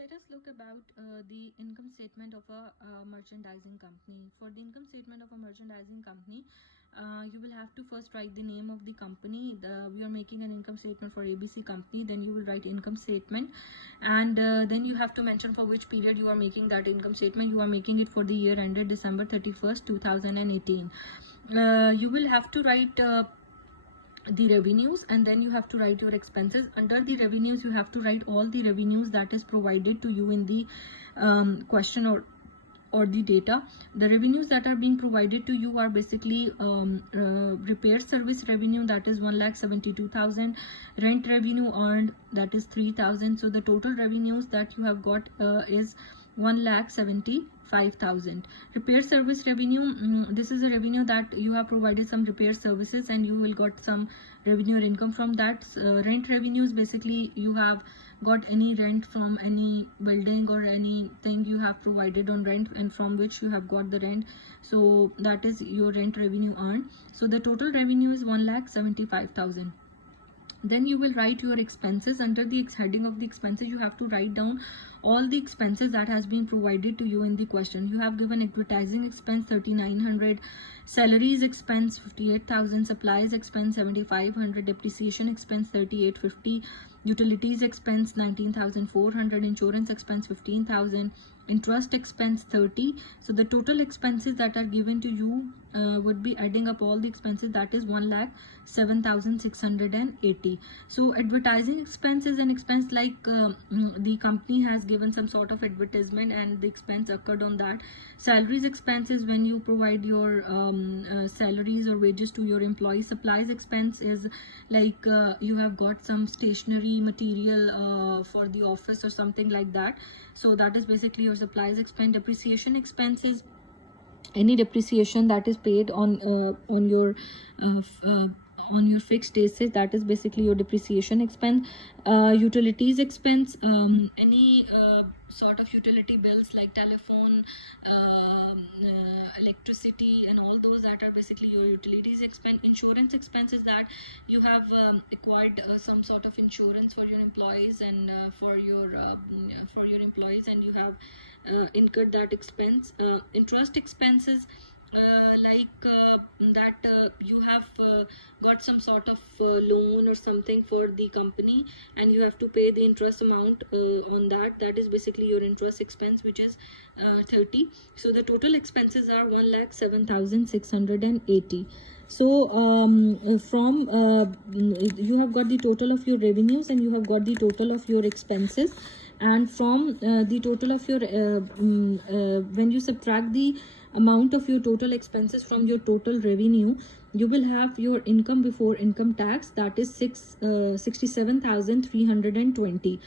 let us look about the income statement of a merchandising company. For the income statement of a merchandising company, you will have to first write the name of the company. We are making an income statement for ABC company. Then you will write income statement, and then you have to mention for which period you are making that income statement. You are making it for the year ended December 31st, 2018. You will have to write the revenues, and then you have to write your expenses. Under the revenues, you have to write all the revenues that is provided to you in the question or the data. The revenues that are being provided to you are basically repair service revenue, that is 1,72,000, rent revenue earned, that is 3,000. So the total revenues that you have got is 1,75,000. Repair service revenue, this is a revenue that you have provided some repair services and you will got some revenue or income from that. Rent revenues, basically you have got any rent from any building or anything you have provided on rent and from which you have got the rent, so that is your rent revenue earned. So the total revenue is 1,75,000. Then you will write your expenses. Under the heading of the expenses, you have to write down all the expenses that has been provided to you in the question. You have given advertising expense 3,900, salaries expense 58,000, supplies expense 7,500, depreciation expense 3,850, utilities expense 19,400, insurance expense 15,000, interest expense 30. So the total expenses that are given to you would be adding up all the expenses, that is 1,07,680. So advertising expense is an expense like the company has given some sort of advertisement and the expense occurred on that. Salaries expense is when you provide your salaries or wages to your employees. Supplies expense is like you have got some stationery material for the office or something like that, so that is basically your supplies expense. Depreciation expenses, any depreciation that is paid on your fixed assets, that is basically your depreciation expense. Utilities expense, any sort of utility bills like telephone, electricity and all those, that are basically your utilities expense. Insurance expense is that you have acquired some sort of insurance for your employees and for your employees, and you have incurred that expense. Interest expenses, that you have got some sort of loan or something for the company and you have to pay the interest amount on that, that is basically your interest expense, which is 30. So the total expenses are 1,07,680. So from you have got the total of your revenues and you have got the total of your expenses, and from the total of your when you subtract the amount of your total expenses from your total revenue, you will have your income before income tax, that is 67,320.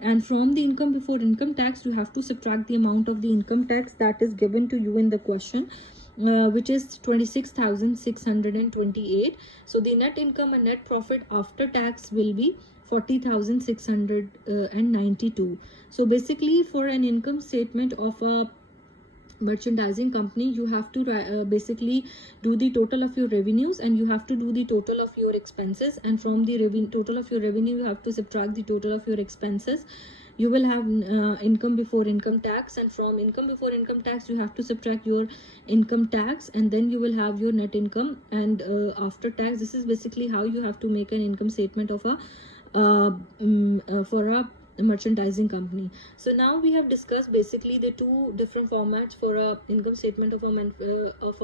And from the income before income tax, you have to subtract the amount of the income tax that is given to you in the question, which is 26,628. So the net income and net profit after tax will be 40,692. So basically, for an income statement of a merchandising company, you have to basically do the total of your revenues and you have to do the total of your expenses, and from the total of your revenue, you have to subtract the total of your expenses. You will have income before income tax, and from income before income tax, you have to subtract your income tax, and then you will have your net income and after tax. This is basically how you have to make an income statement of a for a merchandising company. So now we have discussed basically the two different formats for a income statement of a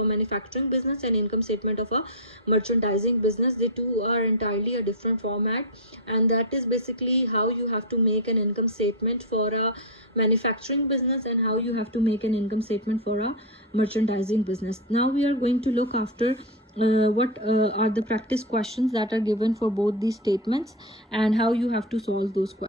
manufacturing business and income statement of a merchandising business. The two are entirely a different format, and that is basically how you have to make an income statement for a manufacturing business and how you have to make an income statement for a merchandising business. Now we are going to look after what are the practice questions that are given for both these statements and how you have to solve those questions.